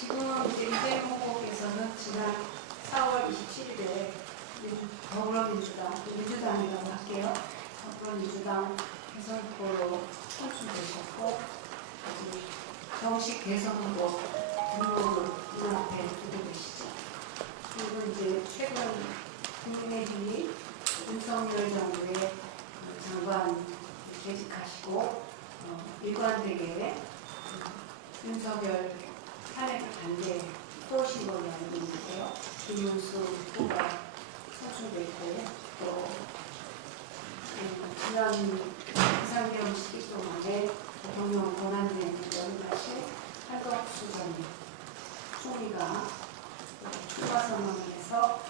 지금 이제 이재명 후보께서는 지난 4월 27일에 민주당이라고 할게요. 더불어민주당 대선 후보로 선출되셨고 정식 대선 후보 등록을 눈앞에 두고 계시죠. 그리고 이제 최근 국민의힘이 윤석열 정부의 장관 재직하시고 일관되게 윤석열 탄핵 반대 토신 걸로 알고 있는데요. 김문수 후보가 선출됐고 또 지난 비상경 시기 동안에 대통령 권한대행을 연다시 한덕수 전 총리가 출마 선언을 해서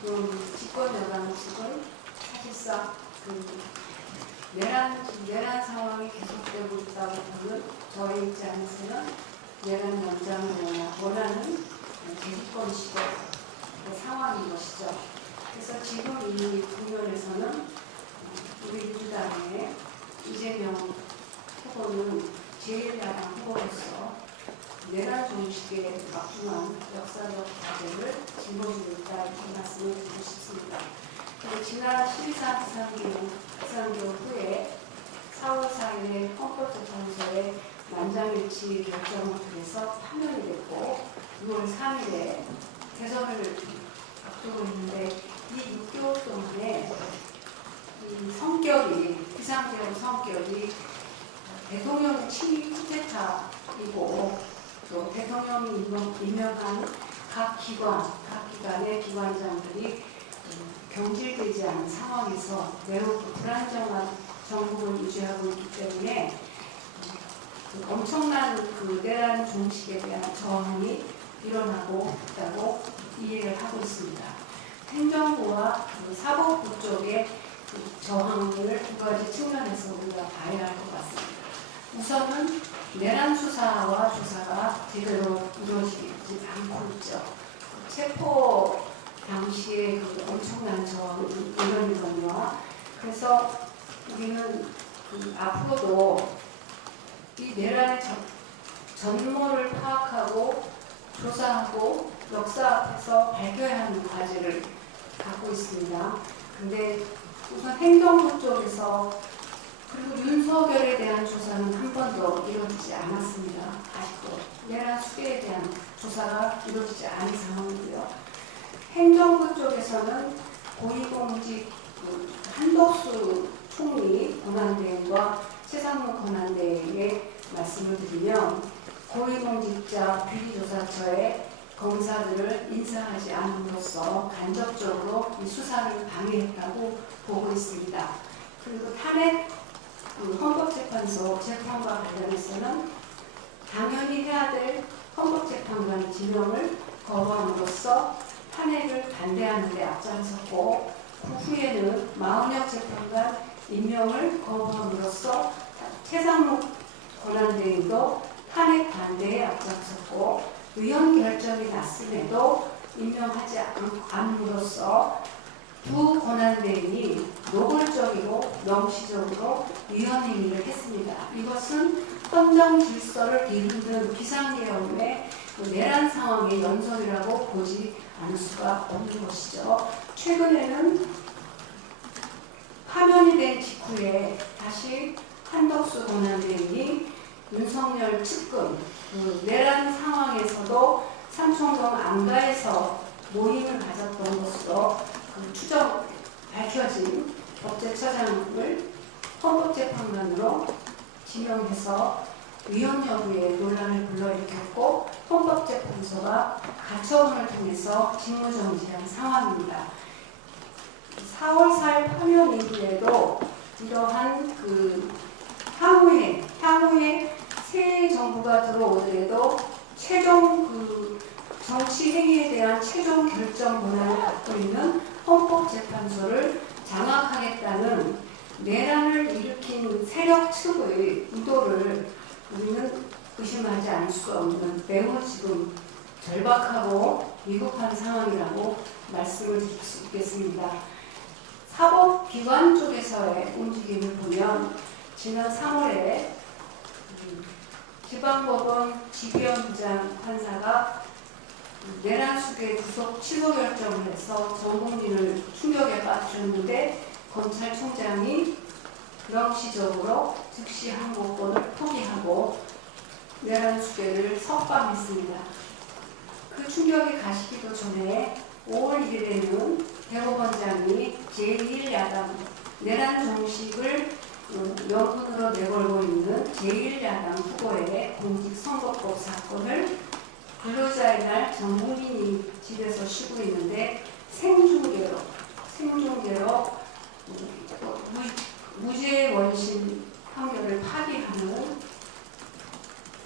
지금 집권 여당 측은 사실상 내란 상황이 계속되고 있다고 보는 저의 입장에서는 내란 연장을 원하는 대집권 시대 상황인 것이죠. 그래서 지금 이 국면에서는 우리 민주당의 이재명 후보는 제1야당 후보로서 내란 종식에 막중한 역사적 과제를 짊어지고 있다 이렇게 말씀을 드리고 싶습니다. 지난 12.3 비상경 후에 4월 4일에 헌법재판소에 만장일치 결정을 통해서 파면이 됐고 6월 3일에 대선을 앞두고 있는데 이 6개월 동안에 이 성격이 비상경 성격이 대통령 친위 쿠데타이고 또 대통령이 임명한 각 기관의 기관장들이 경질되지 않은 상황에서 매우 불안정한 정국을 유지하고 있기 때문에 엄청난 내란 종식에 대한 저항이 일어나고 있다고 이해를 하고 있습니다. 행정부와 사법부 쪽의 저항을 두 가지 측면에서 우리가 봐야 할 것 같습니다. 우선은 내란 수사와 조사가 제대로 이루어지지 않고 있죠. 체포 당시에 엄청난 저항이 이런 그래서 우리는 앞으로도 이 내란의 전모를 파악하고 조사하고 역사 앞에서 발견해야 하는 과제를 갖고 있습니다. 근데 우선 행정부 쪽에서 그리고 윤석열에 대한 조사는 한 번도 이루어지지 않았습니다. 아직도 내란 수계에 대한 조사가 이루어지지 않은 상황이고요. 행정부 쪽에서는 고위공직 한덕수 총리 권한대행과 최상무 권한대행의 말씀을 드리면 고위공직자 비리조사처에 검사들을 인사하지 않음으로써 간접적으로 이 수사를 방해했다고 보고 있습니다. 그리고 탄핵 헌법재판소 재판과 관련해서는 당연히 해야 될 헌법재판관 지명을 거부함으로써 탄핵을 반대하는 데 앞장섰고 그 후에는 마은혁 재판관 임명을 거부함으로써 최상무 권한대행도 탄핵 반대에 앞장섰고 의원 결정이 났음에도 임명하지 않음으로써 두 권한대행이 노골적이고 명시적으로 위헌 행위를 했습니다. 이것은 헌정 질서를 뒤흔든 비상계엄의 내란 상황의 연속이라고 보지 않을 수가 없는 것이죠. 최근에는 파면이 된 직후에 다시 한덕수 권한대행이 윤석열 측근 내란 상황에서도 삼청동 안가에서 모임을 가졌던 것으로 추정 밝혀진 법제처장을 헌법재판관으로 지명해서 위헌 여부의 논란을 불러일으켰고 헌법재판소가 가처분을 통해서 직무정지한 상황입니다. 4월 4일 파면 이후에도 이러한 향후에 새 정부가 들어오더라도 최종 정치 행위에 대한 최종 결정 권한을 갖고 있는 헌법재판소를 장악하겠다는 내란을 일으킨 세력 측의 의도를 우리는 의심하지 않을 수가 없는 매우 지금 절박하고 위급한 상황이라고 말씀을 드릴 수 있겠습니다. 사법기관 쪽에서의 움직임을 보면 지난 3월에 지방법원 지비현 부장 판사 내란숙의 구속 취소 결정을 해서 전 국민을 충격에 빠뜨렸는데 검찰총장이 명시적으로 즉시 항고권을 포기하고 내란숙회를 석방했습니다. 그 충격이 가시기도 전에 5월 1일에는 대법원장이 제1야당 내란 정식을 명분으로 내걸고 있는 제1야당 후보의 공직선거법 사건을 근로자의 날 전 국민이 집에서 쉬고 있는데 생중계로 무죄 원심 판결을 파기하는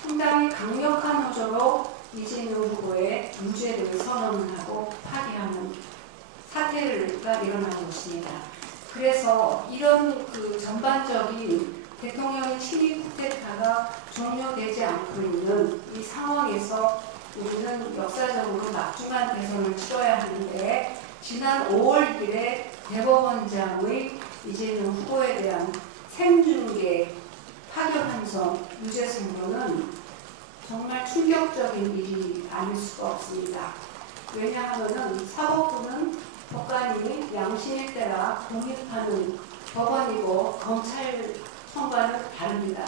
상당히 강력한 호조로 이재명 후보의 무죄를 선언하고 파기하는 사태가 일어나고 있습니다. 그래서 이런 전반적인 대통령의 친위 쿠데타가 종료되지 않고 있는 이 상황에서 우리는 역사적으로 막중한 대선을 치러야 하는데 지난 5월 1일에 대법원장의 이재명 후보에 대한 생중계 파결환송 유죄 선고는 정말 충격적인 일이 아닐 수가 없습니다. 왜냐하면 사법부는 법관이 양심에 따라 독립하는 법원이고 검찰청과는 다릅니다.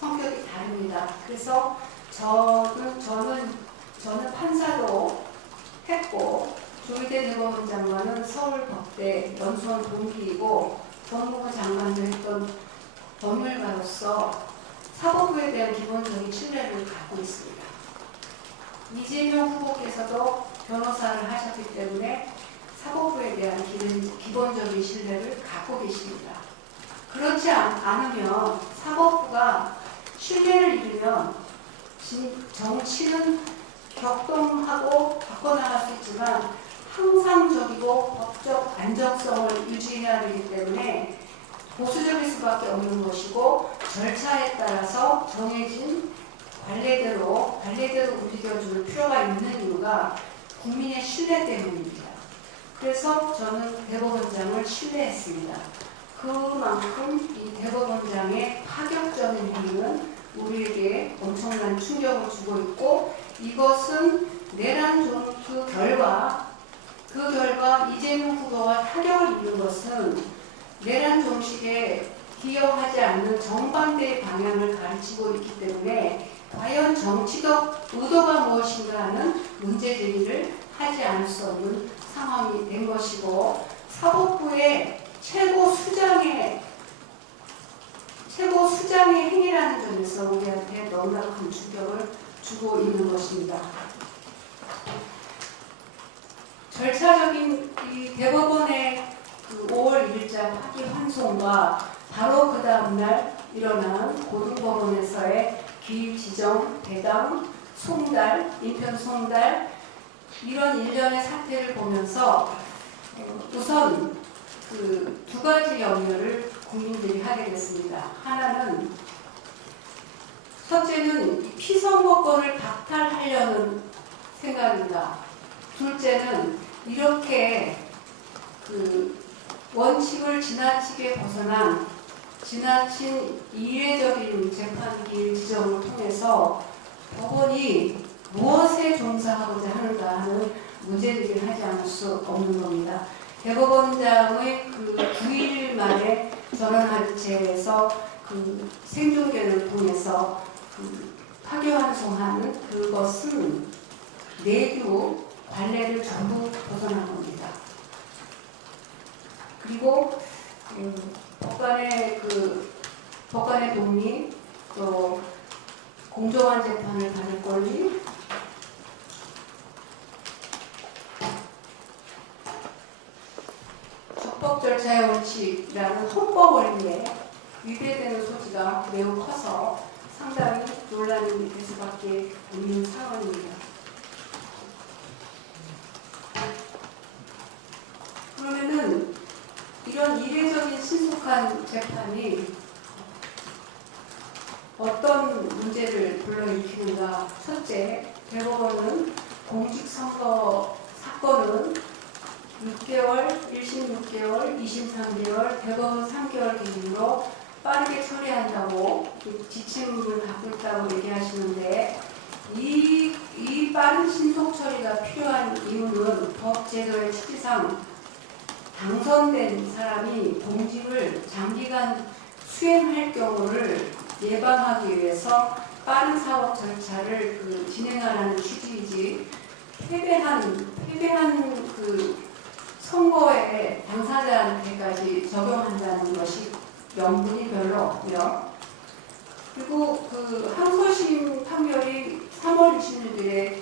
성격이 다릅니다. 그래서 저는 판사도 했고 조희대 대법원장과는 서울법대 연수원 동기이고 법무부 장관도 했던 법률가로서 사법부에 대한 기본적인 신뢰를 갖고 있습니다. 이재명 후보께서도 변호사를 하셨기 때문에 사법부에 대한 기본적인 신뢰를 갖고 계십니다. 그렇지 않으면 사법부가 신뢰를 잃으면 정치는 격동하고 바꿔나갈 수 있지만 항상적이고 법적 안정성을 유지해야 되기 때문에 보수적일 수밖에 없는 것이고 절차에 따라서 정해진 관례대로 움직여줄 필요가 있는 이유가 국민의 신뢰 때문입니다. 그래서 저는 대법원장을 신뢰했습니다. 그만큼 이 대법원장의 파격적인 행위는 우리에게 엄청난 충격을 주고 있고 이것은 그 결과 이재명 후보와 타격을 입는 것은 내란 정식에 기여하지 않는 정반대의 방향을 가르치고 있기 때문에 과연 정치적 의도가 무엇인가 하는 문제제기를 하지 않을 수 없는 상황이 된 것이고 사법부의 최고 수장의 행위라는 점에서 우리한테 너무나 큰 충격을 주고 있는 것입니다. 절차적인 이 대법원의 5월 1일자 파기 환송과 바로 그 다음날 일어난 고등법원에서의 기일 지정, 배당, 송달, 인편 송달 이런 일련의 사태를 보면서 우선 두 가지 염려를 국민들이 하게 됐습니다. 하나는 첫째는 피선거권을 박탈하려는 생각입니다. 둘째는 이렇게 원칙을 지나치게 벗어난 지나친 이례적인 재판 기일 지정을 통해서 법원이 무엇에 종사하고자 하는가 하는 문제제기를 하지 않을 수 없는 겁니다. 대법원장의 9일 만에 전원합의체에서 생중계를 통해서 파기환송하는 그것은 내규 관례를 전부 벗어난 겁니다. 그리고 법관의 독립, 또 공정한 재판을 받을 권리, 적법 절차의 원칙이라는 헌법 원리에 위배되는 소지가 매우 커서 상당히 논란이 될 수밖에 없는 상황입니다. 그러면은 이런 이례적인 신속한 재판이 어떤 문제를 불러일으키는가? 첫째, 대법원은 공직선거 사건은 6개월, 1심 6개월, 2심 3개월, 대법원 3개월 기준으로 빠르게 처리한다고 지침을 갖고 있다고 얘기하시는데 이 빠른 신속 처리 취지상 당선된 사람이 공직을 장기간 수행할 경우를 예방하기 위해서 빠른 사법 절차를 진행하라는 취지이지, 패배한 선거에 당사자한테까지 적용한다는 것이 명분이 별로 없고요. 그리고 항소심 판결이 3월 26일에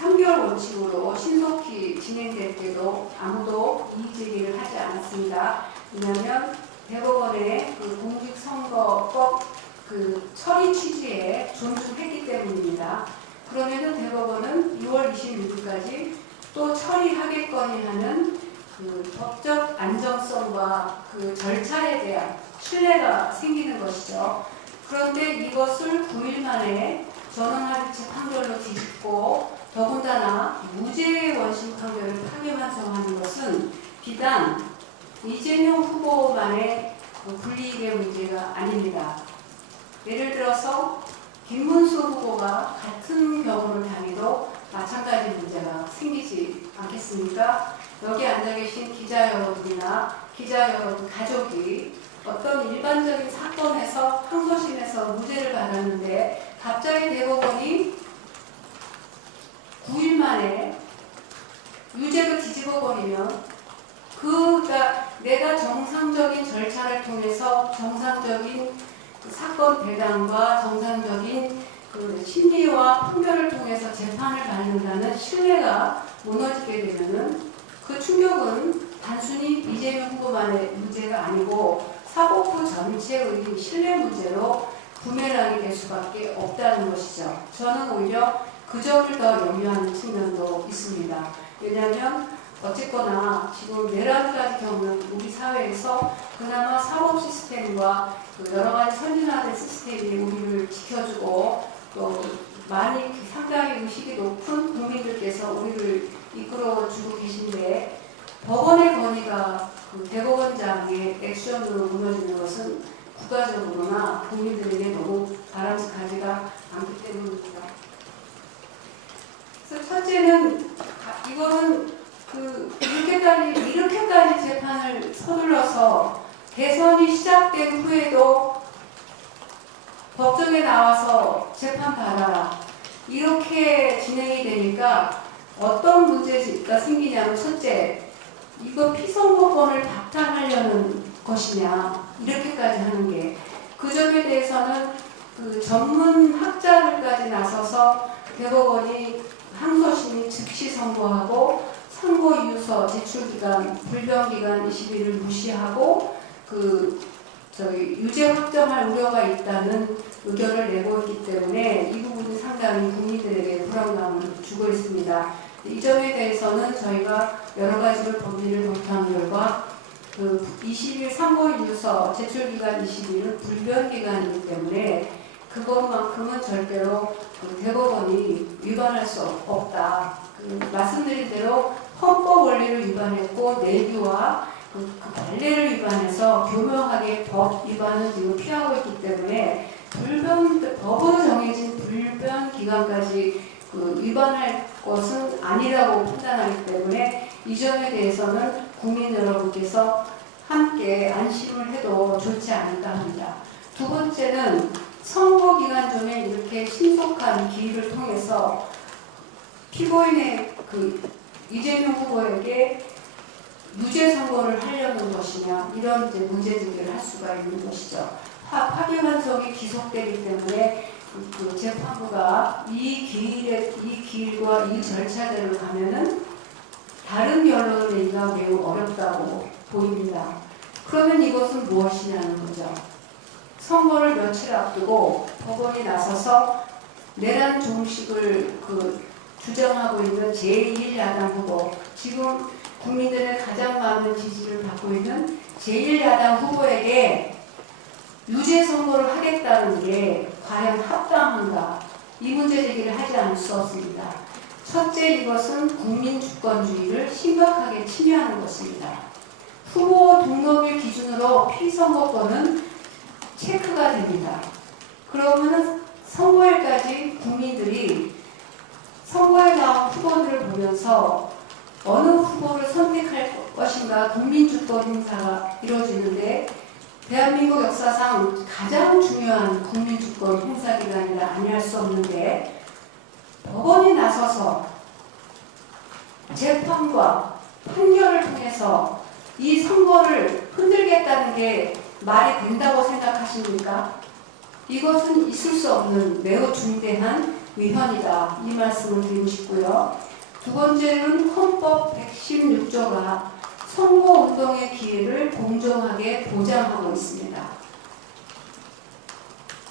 3개월 원칙으로 신속히 진행될 때도 아무도 이의제기를 하지 않았습니다. 왜냐하면 대법원의 공직선거법 처리 취지에 존중했기 때문입니다. 그러면은 대법원은 2월 26일까지 또 처리하겠거니 하는 법적 안정성과 절차에 대한 신뢰가 생기는 것이죠. 그런데 이것을 9일 만에 전원합의체 판결로 뒤집고 더군다나 무죄의 원심 판결을 파기환송하는 것은 비단 이재명 후보만의 불이익의 문제가 아닙니다. 예를 들어서 김문수 후보가 같은 경우를 당해도 마찬가지 문제가 생기지 않겠습니까? 여기 앉아 계신 기자 여러분이나 기자 여러분 가족이 어떤 일반적인 사건에서 항소심에서 무죄를 받았는데 갑자기 대법원이 9일 만에 유죄로 뒤집어버리면 그러니까 내가 정상적인 절차를 통해서 정상적인 사건 배당과 정상적인 심리와 판결을 통해서 재판을 받는다는 신뢰가 무너지게 되면은 그 충격은 단순히 이재명 후보만의 문제가 아니고 사법부 전체의 신뢰 문제로 부메랑이 될 수밖에 없다는 것이죠. 저는 오히려 그 점을 더 염려하는 측면도 있습니다. 왜냐하면 어쨌거나 지금 내란까지 겪는 우리 사회에서 그나마 사법 시스템과 여러 가지 선진화된 시스템이 우리를 지켜주고 또 많이 상당히 의식이 높은 국민들께서 우리를 이끌어주고 계신데 법원의 권위가 대법원장의 액션으로 무너지는 것은 국가적으로나 국민들에게 너무 바람직하지가 않기 때문입니다. 그래서 첫째는 이거는 이렇게까지 재판을 서둘러서 대선이 시작된 후에도 법정에 나와서 재판 받아라 이렇게 진행이 되니까 어떤 문제가 생기냐면 첫째, 이거 피선거권을 박탈하려는 것이냐 이렇게까지 하는 게 그 점에 대해서는 전문 학자들까지 나서서 대법원이 항소심이 즉시 선고하고 선고 이유서 제출 기간, 불변 기간 20일을 무시하고 유죄 확정할 우려가 있다는 의견을 내고 있기 때문에 이 부분이 상당히 국민들에게 불안감을 주고 있습니다. 이 점에 대해서는 저희가 여러 가지로 법리를 검토한 결과 20일 선고 이유서 제출 기간 20일은 불변 기간이기 때문에 그것만큼은 절대로 대법원이 위반할 수 없다. 말씀드린 대로 헌법 원리를 위반했고 내규와 관례를 위반해서 교묘하게 법 위반을 지금 피하고 있기 때문에 법으로 정해진 불변 기간까지 위반할 것은 아니라고 판단하기 때문에 이 점에 대해서는 국민 여러분께서 함께 안심을 해도 좋지 않을까 합니다. 두 번째는 선거 기간 중에 이렇게 신속한 기일을 통해서 피고인의 이재명 후보에게 유죄 선고를 하려는 것이냐 이런 문제 제기를 할 수가 있는 것이죠. 파기환송이 기속되기 때문에 재판부가 이 기일과 이 절차대로 가면은 다른 결론을 내기가 매우 어렵다고 보입니다. 그러면 이것은 무엇이냐는 거죠. 선거를 며칠 앞두고 법원이 나서서 내란 종식을 주장하고 있는 제1야당 후보, 지금 국민들의 가장 많은 지지를 받고 있는 제1야당 후보에게 유죄 선고를 하겠다는 게 과연 합당한가? 이 문제 제기를 하지 않을 수 없습니다. 첫째, 이것은 국민 주권주의를 심각하게 침해하는 것입니다. 후보 등록일 기준으로 피선거권은 체크가 됩니다. 그러면 선거일까지 국민들이 선거에 나온 후보들을 보면서 어느 후보를 선택할 것인가 국민주권 행사가 이루어지는데 대한민국 역사상 가장 중요한 국민주권 행사 기간이라 아니할 수 없는데 법원이 나서서 재판과 판결을 통해서 이 선거를 흔들겠다는 게 말이 된다고 생각하십니까? 이것은 있을 수 없는 매우 중대한 위헌이다. 이 말씀을 드리고 싶고요. 두 번째는 헌법 116조가 선거운동의 기회를 공정하게 보장하고 있습니다.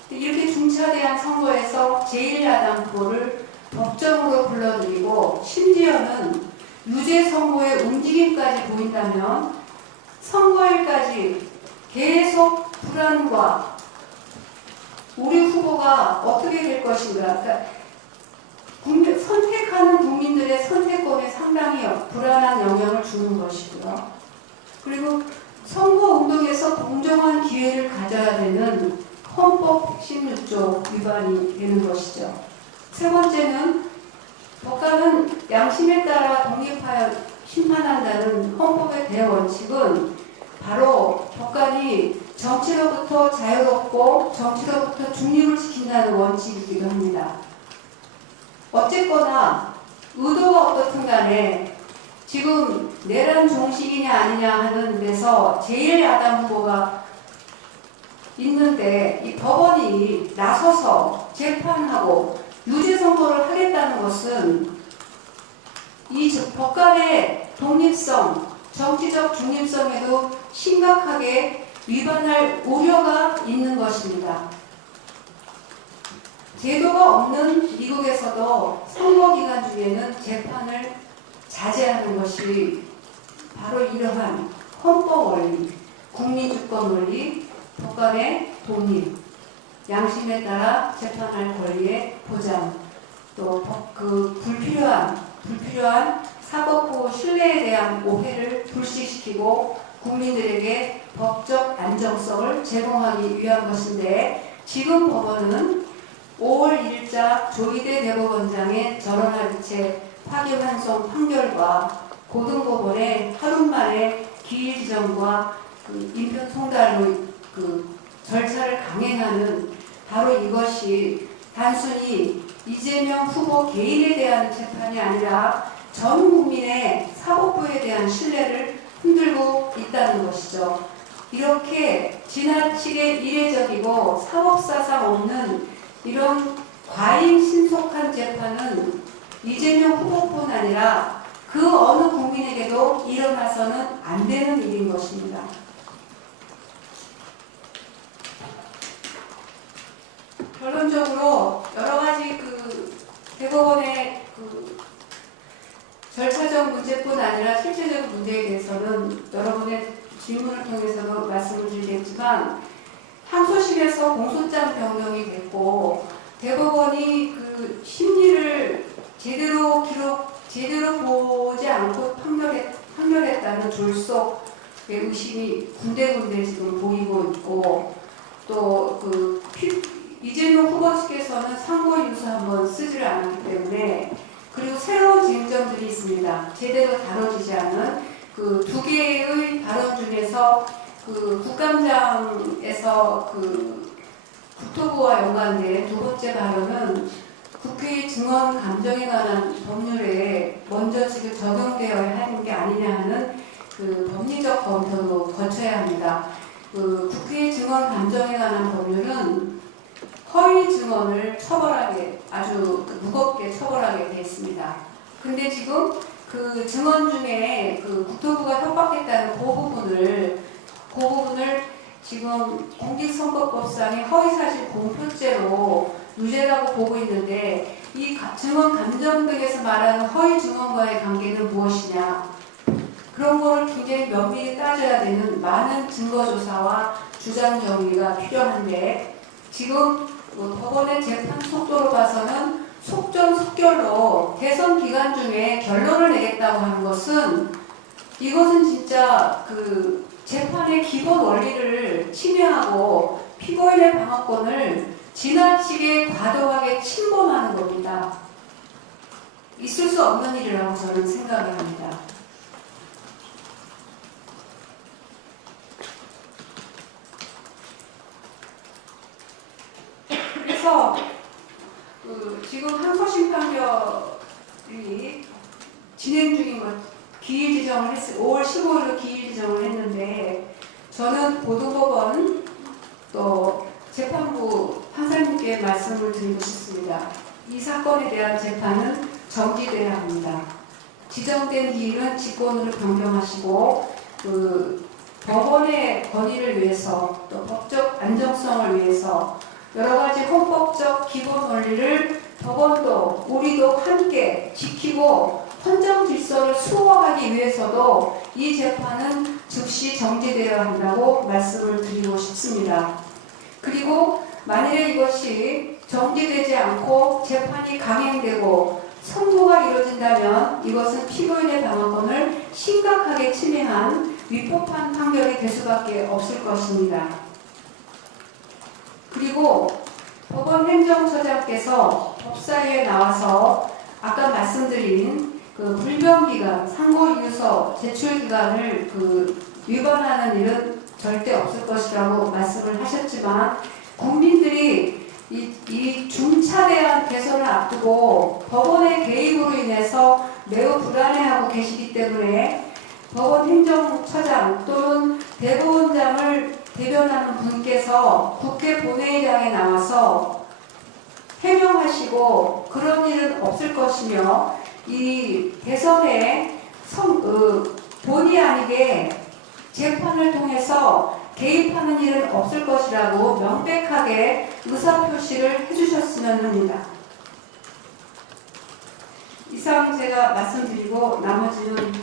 이렇게 중차대한 선거에서 제1야당 후보를 법정으로 불러들이고 심지어는 유죄 선고의 움직임까지 보인다면 선거일까지 계속 불안과 우리 후보가 어떻게 될 것인가, 그러니까 선택하는 국민들의 선택권에 상당히 불안한 영향을 주는 것이고요. 그리고 선거운동에서 공정한 기회를 가져야 되는 헌법 116조 위반이 되는 것이죠. 세 번째는 법관은 양심에 따라 독립하여 심판한다는 헌법의 대원칙은 바로 법관이 정치로부터 자유롭고 정치로부터 중립을 지킨다는 원칙이기도 합니다. 어쨌거나 의도가 어떻든 간에 지금 내란 종식이냐 아니냐 하는 데서 제1야당 후보가 있는데 이 법원이 나서서 재판하고 유죄 선고를 하겠다는 것은 이 법관의 독립성, 정치적 중립성에도 심각하게 위반할 우려가 있는 것입니다. 제도가 없는 미국에서도 선거 기간 중에는 재판을 자제하는 것이 바로 이러한 헌법 원리, 국민주권 원리, 법관의 독립, 양심에 따라 재판할 권리의 보장, 또 그 불필요한 사법부 신뢰에 대한 오해를 불식시키고 국민들에게 법적 안정성을 제공하기 위한 것인데 지금 법원은 5월 1일자 조희대 대법원장의 전원합의체 파기환송 판결과 고등법원의 하루 만에 기일 지정과 인편 송달로 절차를 강행하는 바로 이것이 단순히 이재명 후보 개인에 대한 재판이 아니라 전 국민의 사법부에 대한 신뢰를 흔들고 있다는 것이죠. 이렇게 지나치게 이례적이고 사법사상 없는 이런 과잉 신속한 재판은 이재명 후보뿐 아니라 그 어느 국민에게도 일어나서는 안 되는 일인 것입니다. 결론적으로 여러 가지 대법원의 절차적 문제뿐 아니라 실체적 문제에 대해서는 여러분의 질문을 통해서도 말씀을 드리겠지만 항소심에서 공소장 변경이 됐고 대법원이 심리를 제대로 보지 않고 판결했다는 졸속의 의심이 군데군데 지금 보이고 있고 또 이재명 후보 측에서는 상고인수 한번 쓰지를 않았기 때문에 그리고 새로운 쟁점들이 있습니다. 제대로 다뤄지지 않은 두 개의 발언 중에서 국감장에서 국토부와 연관된 두 번째 발언은 국회의 증언 감정에 관한 법률에 먼저 지금 적용되어야 하는 게 아니냐 하는 법리적 검토도 거쳐야 합니다. 국회의 증언 감정에 관한 법률은 허위 증언을 아주 무겁게 처벌하게 되어 있습니다. 근데 지금 증언 중에 국토부가 협박했다는 그 부분을 지금 공직선거법상의 허위사실 공표죄로 유죄라고 보고 있는데 이 증언 감정 등에서 말하는 허위 증언과의 관계는 무엇이냐, 그런 거를 굉장히 면밀히 따져야 되는 많은 증거조사와 주장 정리가 필요한데 지금 법원의 재판 속도로 봐서는 속전속결로 대선 기간 중에 결론을 내겠다고 하는 것은 이것은 진짜 재판의 기본 원리를 침해하고 피고인의 방어권을 지나치게 과도하게 침범하는 겁니다. 있을 수 없는 일이라고 저는 생각을 합니다. 지금 항소심 판결이 진행 중인 것, 기일 지정을 5월 15일로 기일 지정을 했는데, 저는 고등법원 또 재판부 판사님께 말씀을 드리고 싶습니다. 이 사건에 대한 재판은 정지돼야 합니다. 지정된 기일은 직권으로 변경하시고 법원의 권위를 위해서 또 법적 안정성을 위해서 여러 가지 헌법적 기본 원리를 법원도 우리도 함께 지키고 헌정 질서를 수호하기 위해서도 이 재판은 즉시 정지되어야 한다고 말씀을 드리고 싶습니다. 그리고 만일에 이것이 정지되지 않고 재판이 강행되고 선고가 이루어진다면 이것은 피고인의 방어권을 심각하게 침해한 위법한 판결이 될 수밖에 없을 것입니다. 그리고 법원 행정처장께서 법사위에 나와서 아까 말씀드린 불변기간, 상고이유서 제출기간을 위반하는 일은 절대 없을 것이라고 말씀을 하셨지만, 국민들이 이 중차대한 개선을 앞두고 법원의 개입으로 인해서 매우 불안해하고 계시기 때문에 법원 행정처장 또는 대법원장을 대변하는 분께서 국회 본회의장에 나와서 해명하시고 그런 일은 없을 것이며, 이 대선에 본의 아니게 재판을 통해서 개입하는 일은 없을 것이라고 명백하게 의사표시를 해주셨으면 합니다. 이상 제가 말씀드리고 나머지는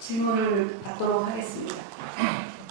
질문을 받도록 하겠습니다.